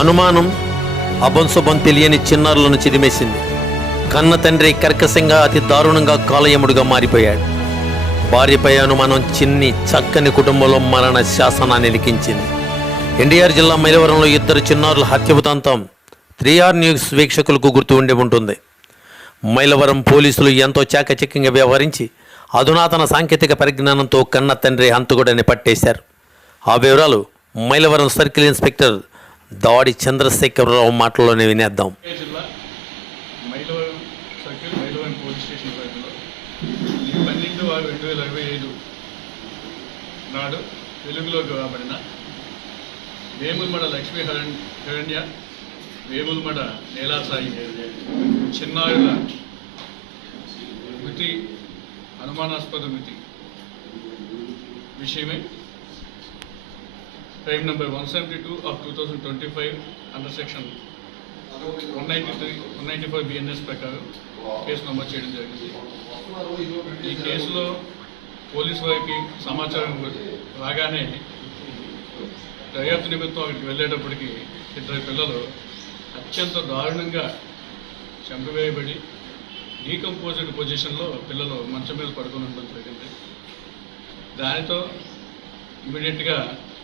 అనుమానం అభంశుభం తెలియని చిన్నారులను చిదిమేసింది. కన్న తండ్రి కర్కశంగా అతి దారుణంగా కాలయముడుగా మారిపోయాడు. భార్యపై అనుమానం చిన్ని చక్కని కుటుంబంలో మరణ శాసనాన్ని లిఖించింది. ఎన్టీఆర్ జిల్లా మైలవరంలో ఇద్దరు చిన్నారుల హత్యవృత్తాంతం 3R న్యూస్ వీక్షకులకు గుర్తు ఉండి ఉంటుంది. మైలవరం పోలీసులు ఎంతో చాకచక్యంగా వ్యవహరించి అధునాతన సాంకేతిక పరిజ్ఞానంతో కన్న తండ్రి హంతకుడిని పట్టేశారు. ఆ వివరాలు మైలవరం సర్కిల్ ఇన్స్పెక్టర్ దాడి చంద్రశేఖరరావు మాటల్లోనే వినేద్దాం. జిల్లా Mylavaram circle Mylavaram police station పరిధిలో 12/6/2025 నాడు వెలుగులోకి రాబడిన వేములమడ లక్ష్మీ హిరణ్య, వేములమడ నీలాసాయి చిన్నారుల మృతి, అనుమానాస్పద మృతి విషయమై crime number 172 of 2025 under section 194 BNS ప్రకారం కేసు నమోదు చేయడం జరిగింది. ఈ కేసులో పోలీసు వారికి సమాచారం రాగానే దర్యాప్తు నిమిత్తం అక్కడికి వెళ్ళేటప్పటికి ఇద్దరు పిల్లలు అత్యంత దారుణంగా చంపివేయబడి డీకంపోజ్డ్ పొజిషన్లో పిల్లలు మంచం మీద పడుకుని ఉండడం జరిగింది. దానితో ఇమీడియట్గా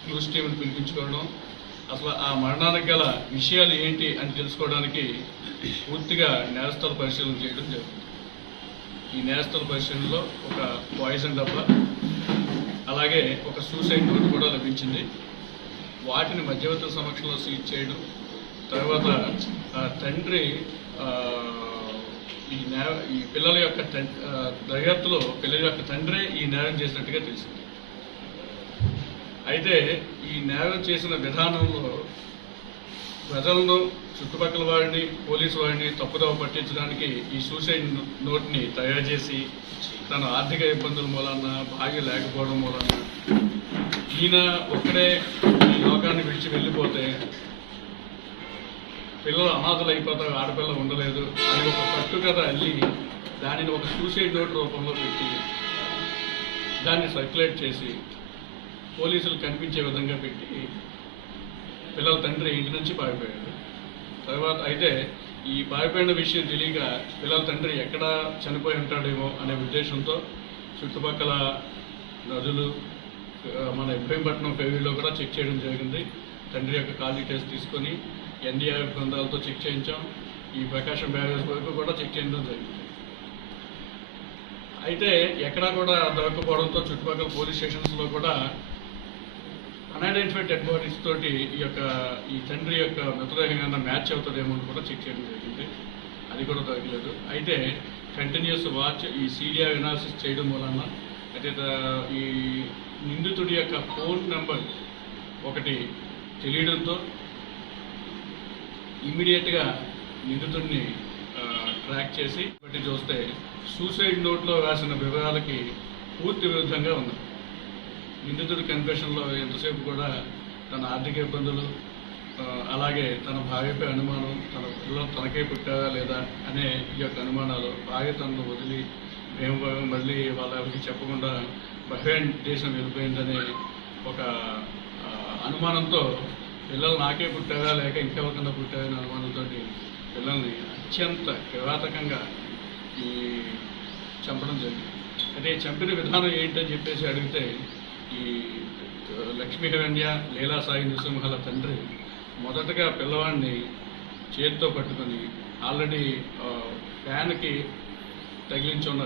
న్యూస్ టీంని పిలిపించుకోవడం, అసలు ఆ మరణానికి గల విషయాలు ఏంటి అని తెలుసుకోవడానికి పూర్తిగా నేరస్థల పరిశీలన చేయడం జరుగుతుంది. ఈ నేరస్థల పరిశీలనలో ఒక పాయిజన్ డబ్బా, అలాగే ఒక సూసైడ్ నోట్ కూడా లభించింది. వాటిని మధ్యవర్తుల సమక్షంలో సీజ్ చేయడం, తర్వాత తండ్రి ఈ పిల్లల యొక్క దర్యాప్తులో పిల్లల యొక్క తండ్రే ఈ నేరం చేసినట్టుగా తెలిసింది. అయితే ఈ నేరం చేసిన విధానంలో ప్రజలను, చుట్టుపక్కల వారిని, పోలీసు వారిని తప్పుదోవ పట్టించడానికి ఈ సూసైడ్ నోట్ని తయారు చేసి తన ఆర్థిక ఇబ్బందుల మూలాన, భార్య లేకపోవడం మూలాన ఈయన ఒక్కడే ఈ లోకాన్ని విడిచి వెళ్ళిపోతే పిల్లలు అనాథలు అయిపోతారు, ఆడపిల్ల ఉండలేదు అని ఒక కట్టుకథ అల్లి దానిని ఒక సూసైడ్ నోట్ రూపంలో పెట్టి దాన్ని సర్క్యులేట్ చేసి పోలీసులు కనిపించే విధంగా పెట్టి పిల్లల తండ్రి ఇంటి నుంచి పారిపోయాడు. తర్వాత అయితే ఈ పారిపోయిన విషయం తెలియక పిల్లల తండ్రి ఎక్కడ చనిపోయి ఉంటాడేమో అనే ఉద్దేశంతో చుట్టుపక్కల నదులు, మన ఇబ్రహీంపట్నం ఫెరీలో కూడా చెక్ చేయడం జరిగింది. తండ్రి యొక్క ఖాళీ టెస్ట్ తీసుకొని NDRF బృందాలతో చెక్ చేయించాం. ఈ ప్రకాశం బ్యారేజ్ వరకు కూడా చెక్ చేయడం జరిగింది. అయితే ఎక్కడా కూడా దొరకపోవడంతో చుట్టుపక్కల పోలీస్ స్టేషన్స్లో కూడా అన్ఐడెంటిఫైడ్ డెడ్ బాడీస్ తోటి ఈ తండ్రి యొక్క మృతదేహం ఏమైనా మ్యాచ్ అవుతుందేమో అని కూడా చెక్ చేయడం జరిగింది. అది కూడా దొరకలేదు. అయితే కంటిన్యూస్ వాచ్, ఈ CDR అనాలిసిస్ చేయడం వలన అయితే ఈ నిందితుడి యొక్క ఫోన్ నెంబర్ ఒకటి తెలియడంతో ఇమ్మీడియట్గా నిందితుడిని ట్రాక్ చేసి బట్టి చూస్తే సూసైడ్ నోట్లో రాసిన వివరాలకి పూర్తి విరుద్ధంగా ఉంది. నిందితుడి కన్ఫెషన్లో ఎంతసేపు కూడా తన ఆర్థిక ఇబ్బందులు, అలాగే తన భార్యపై అనుమానం, తన పిల్లలు తనకే పుట్టారా లేదా అనే ఈ యొక్క అనుమానాలు, భార్య తనను వదిలి భీమవరం మళ్ళీ వాళ్ళకి చెప్పకుండా బహ్రెయిన్ దేశం వెళ్ళిపోయిందనే ఒక అనుమానంతో పిల్లలు నాకే పుట్టారా లేక ఇంకెవరికన్నా పుట్టారా అనే అనుమానంతో పిల్లల్ని అత్యంత కిరాతకంగా ఈ చంపడం జరిగింది. అంటే చంపిన విధానం ఏంటని చెప్పేసి అడిగితే ఈ లక్ష్మీ హిరణ్య, లీలాసాయి నృసింహల తండ్రి మొదటగా పిల్లవాడిని చేతితో పట్టుకొని ఆల్రెడీ ఫ్యాన్కి తగిలించి ఉన్న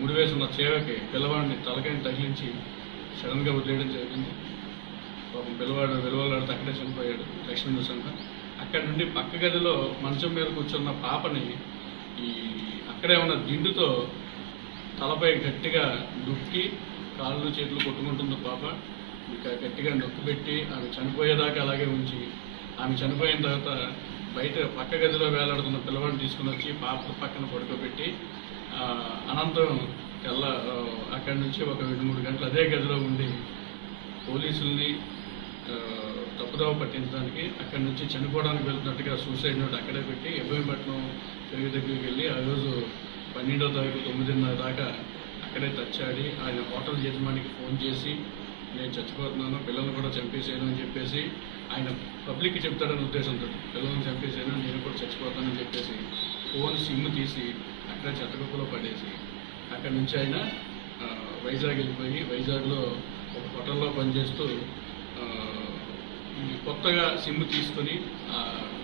ముడివేసి ఉన్న చేవకి పిల్లవాడిని తలకాయని తగిలించి సడన్గా వదిలేయడం జరిగింది. పాపం పిల్లవాడు వెలువలాడితే అక్కడే చనిపోయాడు లక్ష్మీ నృసింహ. అక్కడి నుండి పక్క గదిలో మంచం మీద కూర్చున్న పాపని అక్కడే ఉన్న దిండుతో తలపై గట్టిగా దుక్కి కాళ్ళు చేతులు కొట్టుకుంటుంది పాప. గట్టిగా నొక్కి పెట్టి ఆమె చనిపోయేదాకా అలాగే ఉంచి, ఆమె చనిపోయిన తర్వాత బయట పక్క గదిలో వేలాడుతున్న పిల్లవాడిని తీసుకుని వచ్చి పాప పక్కన పడుకోబెట్టి అనంతరం అక్కడి నుంచి ఒక 2-3 గంటలు అదే గదిలో ఉండి పోలీసుల్ని తప్పుదోవ పట్టించడానికి అక్కడి నుంచి చనిపోవడానికి వెళ్తున్నట్టుగా సూసైడ్ నోట్ అక్కడే పెట్టి ఇబ్రహీంపట్నం పెరుగు దగ్గరికి వెళ్ళి ఆ రోజు 12వ తారీఖు 9:30 దాకా అక్కడే తచ్చాడి ఆయన హోటల్ యజమానికి ఫోన్ చేసి నేను చచ్చిపోతున్నాను, పిల్లల్ని కూడా చంపేసాను అని చెప్పేసి ఆయన పబ్లిక్కి చెప్తాడనే ఉద్దేశంతో పిల్లల్ని చంపేసాను, నేను కూడా చచ్చిపోతానని చెప్పేసి ఫోన్ సిమ్ తీసి అక్కడ చెత్తకుప్పలో పడేసి అక్కడి నుంచి ఆయన వైజాగ్ వెళ్ళిపోయి వైజాగ్లో ఒక హోటల్లో పనిచేస్తూ ఈ కొత్తగా సిమ్ తీసుకొని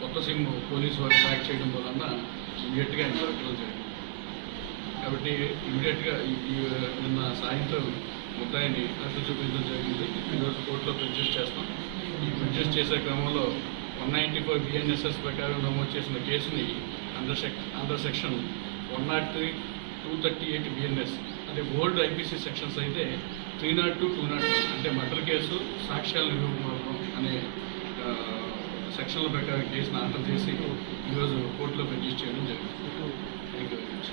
కొత్త సిమ్ పోలీసు వారు ట్రాక్ చేయడం వలన ఇమీడియట్గా ఆయన దొరకడం జరిగింది. కాబట్టి ఇమీడియట్గా నిన్న సాయంత్రం ముద్దాయిని అరెస్ట్ చూపించడం జరిగింది. ఈరోజు కోర్టులో ప్రొడ్యూస్ చేస్తాం. ఈ ప్రొడ్యూస్ చేసే క్రమంలో 194 BNSS ప్రకారం నమోదు చేసిన కేసుని అండర్ సెక్షన్ 103, 238 BNS అంటే ఓల్డ్ IPC సెక్షన్స్ అయితే 302, 201 అంటే మర్డర్ కేసు, సాక్ష్యాల నిరూపణ అనే సెక్షన్ల ప్రకారం కేసును ఆర్డర్ చేసి ఈరోజు కోర్టులో ప్రొడ్యూస్ చేయడం జరిగింది. Thank you very much.